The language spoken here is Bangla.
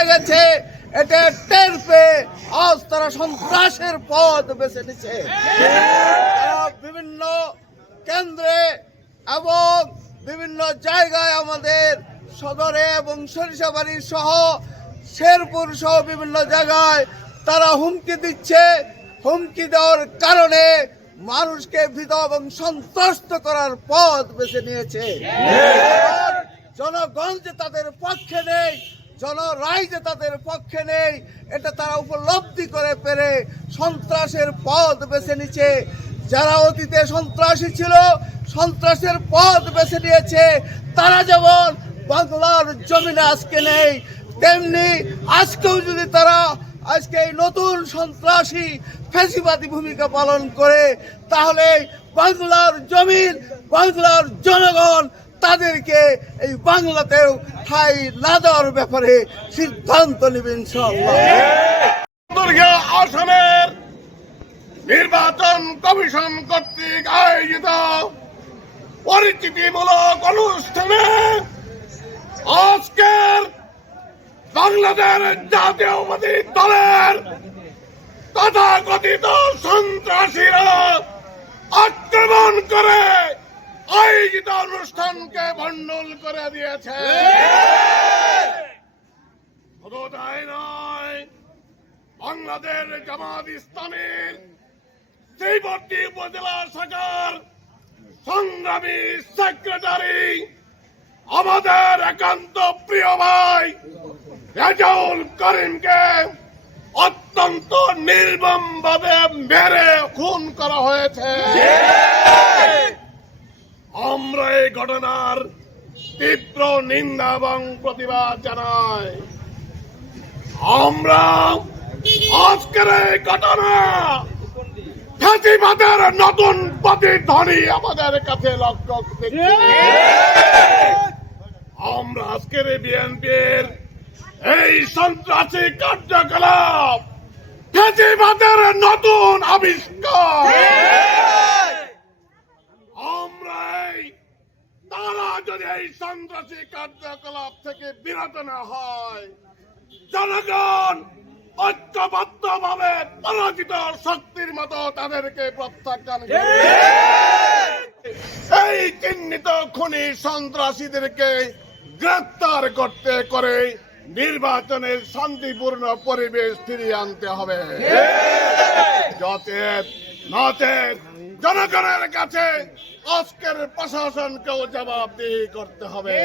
মিলে গেছে, এটা টের পেয়ে আজ তারা সন্ত্রাসের পথ বেছে নিচ্ছে। বিভিন্ন কেন্দ্রে এবং বিভিন্ন জায়গায় আমাদের সদরে এবং সরিষাবাড়ি সহ শেরপুর সহ বিভিন্ন জায়গায় তারা হুমকি দিচ্ছে। হুমকি দেওয়ার কারণে মানুষকে ভীত এবং সন্ত্রস্ত করার পথ বেছে নিয়েছে। জনগণ যে তাদের পক্ষে নেই, জনরাই যে তাদের পক্ষে নেই, এটা তারা উপলব্ধি করে পেরে সন্ত্রাসের পথ বেছে নিচ্ছে। যারা অতীতে সন্ত্রাসী ছিল, সন্ত্রাসের পথ বেছে নিয়েছে, তারা যেমন বাংলার জমিনে আজকে নেই, তেমনি আজকেও যদি তারা আজকে এই নতুন সন্ত্রাসী ফ্যাসিবাদী ভূমিকা পালন করে, তাহলে বাংলার জমিন, বাংলার জনগণ তাদেরকে এই বাংলাতেও ঠাঁই না দেওয়ার ব্যাপারে সিদ্ধান্ত নেবেন। আসামের নির্বাচন কমিশন কর্তৃক আয়োজিত পরিচিতিমূলক অনুষ্ঠানে আজকের বাংলাদেশ জাতীয়বাদী দলের তথাকথিত সন্ত্রাসীরা আক্রমণ করে আয়োজিত অনুষ্ঠানকে ভণ্ডুল করে দিয়েছে। শুধু তাই নয়, বাংলাদেশ জামাত ইসলামীর শ্রীবর্তী উপজেলা শাখার সংগ্রামী সেক্রেটারি আমাদের একান্ত প্রিয় ভাই রেজাউল করিমকে অত্যন্ত নির্মমভাবে মেরে খুন করা হয়েছে। আমরা এই ঘটনার তীব্র নিন্দা এবং প্রতিবাদ জানাই। আমরা আজকের এই ঘটনা ফ্যাসিবাদের নতুন প্রতিধ্বনি আমাদের কাছে লক্ষ্য করছি। আমরা আজকের বিএনপির এই সন্ত্রাসী কার্যকলাপ ফ্যাসিবাদের নতুন আবিষ্কার। আমরা তারা যদি এই সন্ত্রাসী কার্যকলাপ থেকে বিরত না হয়, জনগণ ঐক্যবদ্ধভাবে পরাজিত শক্তির মতো তাদেরকে প্রত্যাখ্যান করে এই চিহ্নিত খুনি সন্ত্রাসীদেরকে গ্রেফতার করতে করে নির্বাচনের শান্তিপূর্ণ পরিবেশ ফিরিয়ে আনতে হবে। নচেত জনগণের কাছে আজকের প্রশাসনকেও জবাবদিহি করতে হবে।